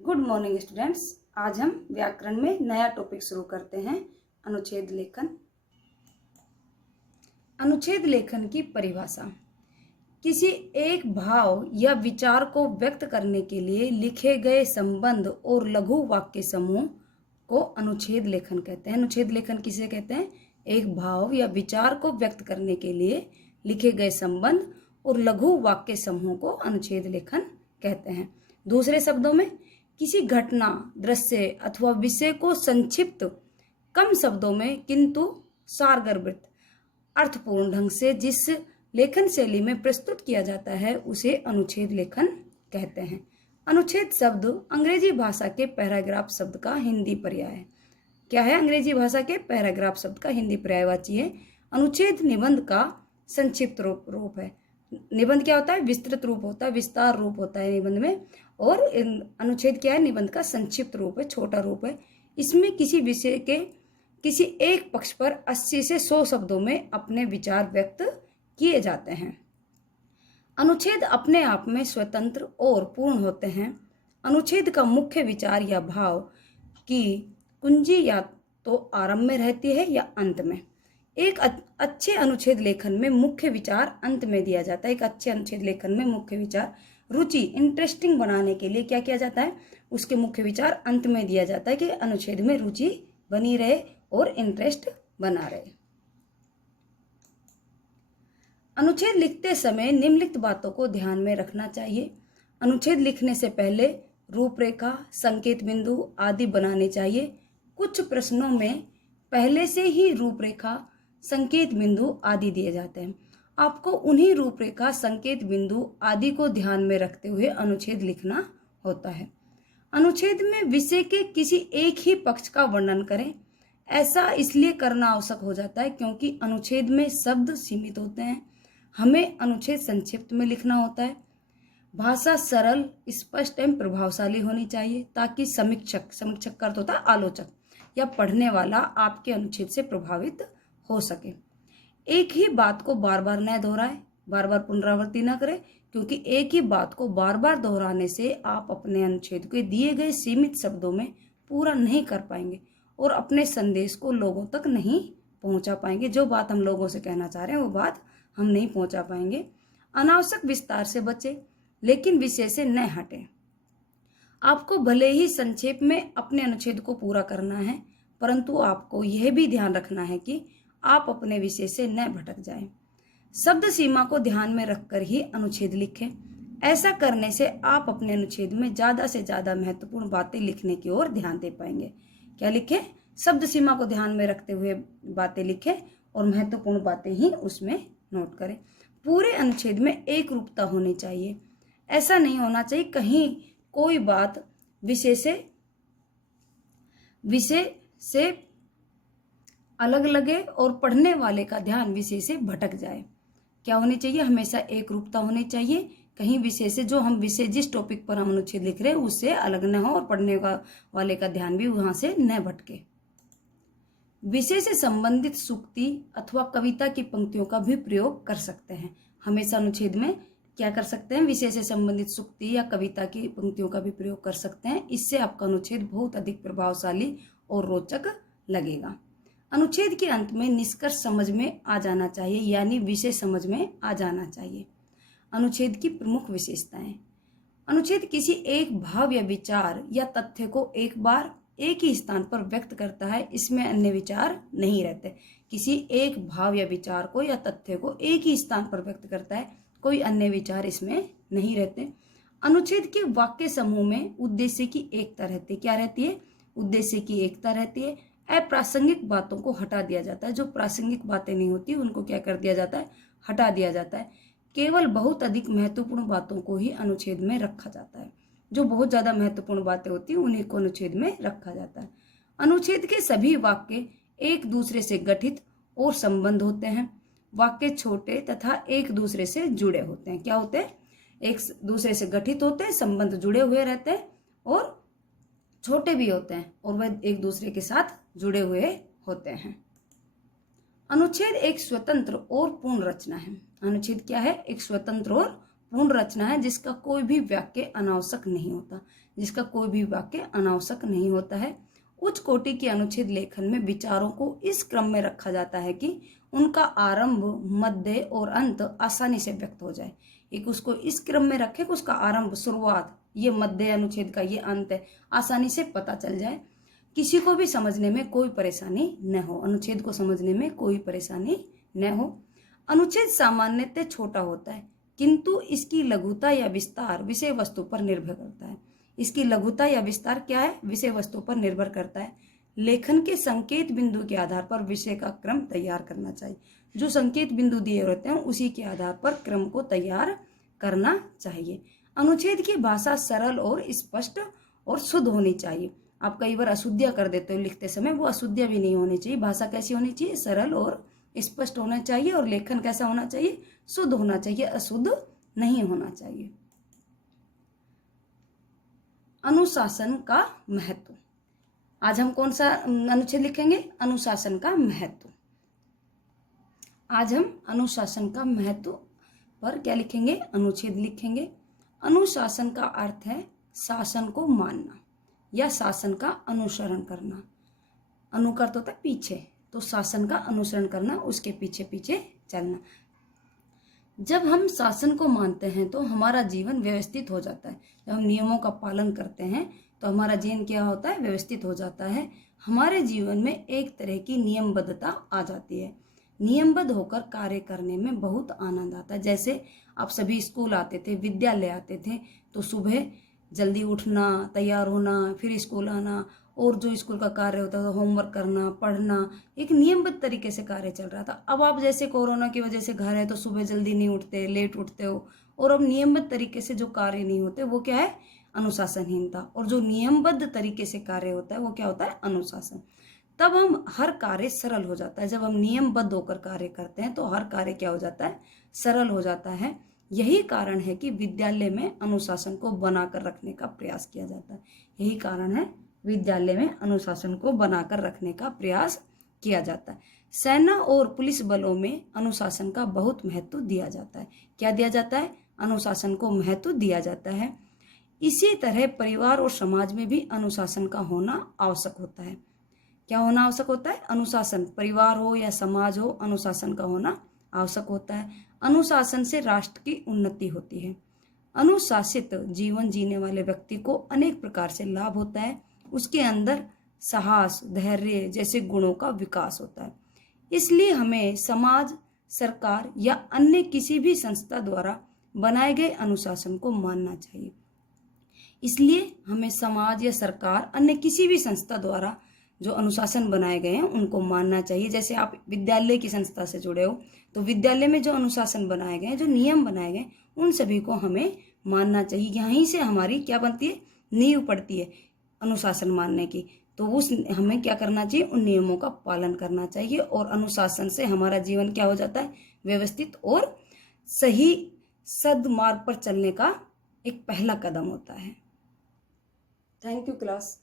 Good morning students. आज हम व्याकरण में नया टॉपिक शुरू करते हैं, अनुच्छेद लेखन। अनुच्छेद लेखन की परिभाषा किसी एक भाव या विचार को व्यक्त करने के लिए लिखे गए संबंध और लघु वाक्य समूह को अनुच्छेद लेखन कहते हैं। अनुच्छेद लेखन किसे कहते हैं? एक भाव या विचार को व्यक्त करने के लिए लिखे गए संबंध और लघु वाक्य समूह को अनुच्छेद लेखन कहते हैं। दूसरे शब्दों में, किसी घटना, दृश्य अथवा विषय को संक्षिप्त, कम शब्दों में किंतु सारगर्भित, अर्थपूर्ण ढंग से जिस लेखन शैली में प्रस्तुत किया जाता है उसे अनुच्छेद लेखन कहते हैं। अनुच्छेद शब्द अंग्रेजी भाषा के पैराग्राफ शब्द का हिंदी पर्याय है। क्या है? अंग्रेजी भाषा के पैराग्राफ शब्द का हिंदी पर्यायवाची है। अनुच्छेद निबंध का संक्षिप्त रूप है। निबंध क्या होता है? विस्तृत रूप होता है, विस्तार रूप होता है निबंध में। और अनुच्छेद क्या है? निबंध का संक्षिप्त रूप है, छोटा रूप है। इसमें किसी विषय के किसी एक पक्ष पर 80 से 100 शब्दों में अपने विचार व्यक्त किए जाते हैं। अनुच्छेद अपने आप में स्वतंत्र और पूर्ण होते हैं। अनुच्छेद का मुख्य विचार या भाव की कुंजी या तो आरंभ में रहती है या अंत में। एक अच्छे अनुच्छेद लेखन में मुख्य विचार अंत में दिया जाता है। एक अच्छे अनुच्छेद लेखन में मुख्य विचार, रुचि, इंटरेस्टिंग बनाने के लिए क्या किया जाता है? उसके मुख्य विचार अंत में दिया जाता है कि अनुच्छेद में रुचि बनी रहे और इंटरेस्ट बना रहे। अनुच्छेद लिखते समय निम्नलिखित बातों को ध्यान में रखना चाहिए। अनुच्छेद लिखने से पहले रूपरेखा, संकेत बिंदु आदि बनाने चाहिए। कुछ प्रश्नों में पहले से ही रूपरेखा, संकेत बिंदु आदि दिए जाते हैं। आपको उन्हीं रूपरेखा, संकेत बिंदु आदि को ध्यान में रखते हुए अनुच्छेद लिखना होता है। अनुच्छेद में विषय के किसी एक ही पक्ष का वर्णन करें। ऐसा इसलिए करना आवश्यक हो जाता है क्योंकि अनुच्छेद में शब्द सीमित होते हैं। हमें अनुच्छेद संक्षिप्त में लिखना होता है। भाषा सरल, स्पष्ट एवं प्रभावशाली होनी चाहिए ताकि समीक्षक का अर्थ होता है आलोचक या पढ़ने वाला आपके अनुच्छेद से प्रभावित हो सके। एक ही बात को बार बार न दोहराएं, बार बार पुनरावृत्ति न करें, क्योंकि एक ही बात को बार बार दोहराने से आप अपने अनुच्छेद के दिए गए सीमित शब्दों में पूरा नहीं कर पाएंगे और अपने संदेश को लोगों तक नहीं पहुंचा पाएंगे। जो बात हम लोगों से कहना चाह रहे हैं वो बात हम नहीं पहुंचा पाएंगे। अनावश्यक विस्तार से बचें, लेकिन विषय से न हटें। आपको भले ही संक्षेप में अपने अनुच्छेद को पूरा करना है, परंतु आपको यह भी ध्यान रखना है कि आप अपने विषय से न भटक जाएं। शब्द सीमा को ध्यान में रखकर ही अनुच्छेद लिखें। ऐसा करने से आप अपने अनुच्छेद में ज़्यादा से ज़्यादा महत्वपूर्ण बातें लिखने की ओर ध्यान दे पाएंगे। क्या लिखें? शब्द सीमा को ध्यान में रखते हुए बातें लिखें और महत्वपूर्ण बातें ही उसमें नोट करें। पूरे अनुच्छेद में एक रूपता होनी चाहिए। ऐसा नहीं होना चाहिए कहीं कोई बात विषय से अलग लगे और पढ़ने वाले का ध्यान विषय से भटक जाए। क्या होनी चाहिए? हमेशा एक रूपता होनी चाहिए। कहीं विषय से, जो हम विषय जिस टॉपिक पर हम अनुच्छेद लिख रहे हैं उससे अलग न हो और पढ़ने वाले का ध्यान भी वहां से न भटके। विषय से संबंधित सूक्ति अथवा कविता की पंक्तियों का भी प्रयोग कर सकते हैं। हमेशा अनुच्छेद में क्या कर सकते हैं? विषय से संबंधित सूक्ति या कविता की पंक्तियों का भी प्रयोग कर सकते हैं। इससे आपका अनुच्छेद बहुत अधिक प्रभावशाली और रोचक लगेगा। अनुच्छेद के अंत में निष्कर्ष समझ में आ जाना चाहिए, यानी विषय समझ में आ जाना चाहिए। अनुच्छेद की प्रमुख विशेषताएं। अनुच्छेद किसी एक भाव या विचार या तथ्य को एक बार एक ही स्थान पर व्यक्त करता है। इसमें अन्य विचार नहीं रहते। किसी एक भाव या विचार को या तथ्य को एक ही स्थान पर व्यक्त करता है, कोई अन्य विचार इसमें नहीं रहते। अनुच्छेद के वाक्य समूह में उद्देश्य की एकता रहती है। क्या रहती है? उद्देश्य की एकता रहती है। अप्रासंगिक बातों को हटा दिया जाता है। जो प्रासंगिक बातें नहीं होती उनको क्या कर दिया जाता है? हटा दिया जाता है। केवल बहुत अधिक महत्वपूर्ण बातों को ही अनुच्छेद में रखा जाता है। जो बहुत ज्यादा महत्वपूर्ण बातें होती हैं उन्हीं को अनुच्छेद में रखा जाता है। अनुच्छेद के सभी वाक्य एक दूसरे से गठित और संबंध होते हैं। वाक्य छोटे तथा एक दूसरे से जुड़े होते हैं। क्या होते हैं? एक दूसरे से गठित होते हैं, संबंध जुड़े हुए रहते हैं और छोटे भी होते हैं और वह एक दूसरे के साथ जुड़े हुए होते हैं। अनुच्छेद एक स्वतंत्र और पूर्ण रचना है। अनुच्छेद क्या है? एक स्वतंत्र और पूर्ण रचना है जिसका कोई भी वाक्य अनावश्यक नहीं होता, जिसका कोई भी वाक्य अनावश्यक नहीं होता है। उच्च कोटि के अनुच्छेद लेखन में विचारों को इस क्रम में रखा जाता है कि उनका आरंभ, मध्य और अंत आसानी से व्यक्त हो जाए। एक उसको इस क्रम में रखे कि उसका आरंभ, शुरुआत, ये मध्य अनुच्छेद का ये अंत है, आसानी से पता चल जाए, किसी को भी समझने में कोई परेशानी न हो, अनुच्छेद को समझने में कोई परेशानी न हो। अनुच्छेद सामान्यतः छोटा होता है, किंतु इसकी लघुता या विस्तार विषय वस्तु पर निर्भर करता है। इसकी लघुता या विस्तार क्या है? विषय वस्तु पर निर्भर करता है। लेखन के संकेत बिंदु के आधार पर विषय का क्रम तैयार करना चाहिए। जो संकेत बिंदु दिए होते हैं उसी के आधार पर क्रम को तैयार करना चाहिए। अनुच्छेद की भाषा सरल और स्पष्ट और शुद्ध होनी चाहिए। आप कई बार अशुद्धियां कर देते हो लिखते समय, वो अशुद्धियां भी नहीं होनी चाहिए। भाषा कैसी होनी चाहिए? सरल और स्पष्ट होना चाहिए। और लेखन कैसा होना चाहिए? शुद्ध होना चाहिए, अशुद्ध नहीं होना चाहिए। अनुशासन का महत्व। आज हम कौन सा अनुच्छेद लिखेंगे? अनुशासन का महत्व। आज हम अनुशासन का महत्व पर क्या लिखेंगे? अनुच्छेद लिखेंगे। अनुशासन का अर्थ है शासन को मानना या शासन का अनुसरण करना। अनुकर्त होता है पीछे, तो शासन का अनुसरण करना, उसके पीछे पीछे चलना। जब हम शासन को मानते हैं तो हमारा जीवन व्यवस्थित हो जाता है। जब हम नियमों का पालन करते हैं तो हमारा जीवन क्या होता है? व्यवस्थित हो जाता है। हमारे जीवन में एक तरह की नियमबद्धता आ जाती है। नियमबद्ध होकर कार्य करने में बहुत आनंद आता है। जैसे आप सभी स्कूल आते थे, विद्यालय आते थे, तो सुबह जल्दी उठना, तैयार होना, फिर स्कूल आना, और जो स्कूल का कार्य होता था, होमवर्क करना, पढ़ना, एक नियमबद्ध तरीके से कार्य चल रहा था। अब आप जैसे कोरोना की वजह से घर है तो सुबह जल्दी नहीं उठते, लेट उठते हो, और अब नियमबद्ध तरीके से जो कार्य नहीं होते वो क्या है? अनुशासनहीनता। और जो नियमबद्ध तरीके से कार्य होता है वो क्या होता है? अनुशासन। तब हम हर कार्य सरल हो जाता है। जब हम नियमबद्ध होकर कार्य करते हैं तो हर कार्य क्या हो जाता है? सरल हो जाता है। यही कारण है कि विद्यालय में अनुशासन को बनाकर रखने का प्रयास किया जाता है। यही कारण है विद्यालय में अनुशासन को बनाकर रखने का प्रयास किया जाता है। सेना और पुलिस बलों में अनुशासन का बहुत महत्व दिया जाता है। क्या दिया जाता है? अनुशासन को महत्व दिया जाता है। इसी तरह परिवार और समाज में भी अनुशासन का होना आवश्यक होता है। क्या होना आवश्यक होता है? अनुशासन। परिवार हो या समाज हो, अनुशासन का होना आवश्यक होता है। अनुशासन से राष्ट्र की उन्नति होती है। अनुशासित जीवन जीने वाले व्यक्ति को अनेक प्रकार से लाभ होता है। उसके अंदर साहस, धैर्य जैसे गुणों का विकास होता है। इसलिए हमें समाज, सरकार या अन्य किसी भी संस्था द्वारा बनाए गए अनुशासन को मानना चाहिए। इसलिए हमें समाज या सरकार, अन्य किसी भी संस्था द्वारा जो अनुशासन बनाए गए हैं उनको मानना चाहिए। जैसे आप विद्यालय की संस्था से जुड़े हो तो विद्यालय में जो अनुशासन बनाए गए हैं, जो नियम बनाए गए, उन सभी को हमें मानना चाहिए। यहीं से हमारी क्या बनती है? नींव पड़ती है अनुशासन मानने की। तो उस हमें क्या करना चाहिए? उन नियमों का पालन करना चाहिए। और अनुशासन से हमारा जीवन क्या हो जाता है? व्यवस्थित और सही सद्मार्ग पर चलने का एक पहला कदम होता है। Thank you class.